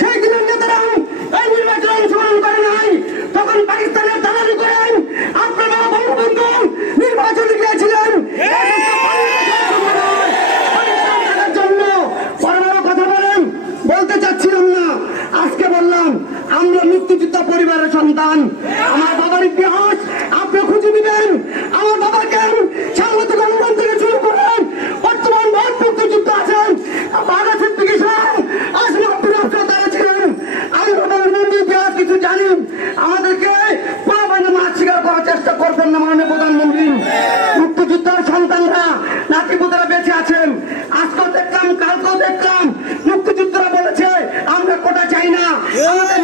সেই দিনের নেতারা এই নির্বাচনে অংশগ্রহণ করে নাই, তখন পাকিস্তানের দালালি করেন আপনারা বঙ্গবন্ধু নির্বাচনে গিয়েছিলেন জন্য। বড় বড় কথা বলেন, বলতে চাচ্ছিলাম না, আজকে বললাম আমরা মুক্তিযোদ্ধা পরিবারের সন্তান। আমার বাবার ইতিহাস আপনি খুঁজে নেবেন। আমার বাবাকে সাংবাদিক আন্দোলন থেকে শুরু করেন বর্তমান বহুত মুক্তিযুদ্ধ আছেন, বাঘা সিদ্দিকী সহ আসলে আপনারা ছিলেন। আমি বাবার ইতিহাস কিছু জানি। আমাদেরকে পুরোপুরি মাছ স্বীকার করার চেষ্টা করবেন না মাননীয় প্রধানমন্ত্রী। মুক্তিযোদ্ধার সন্তানরা নাতিপুতরা বেঁচে আছেন, আজকেও দেখলাম কালকেও দেখলাম মুক্তিযোদ্ধারা বলেছে আমরা কোটা চাই না, আমাদের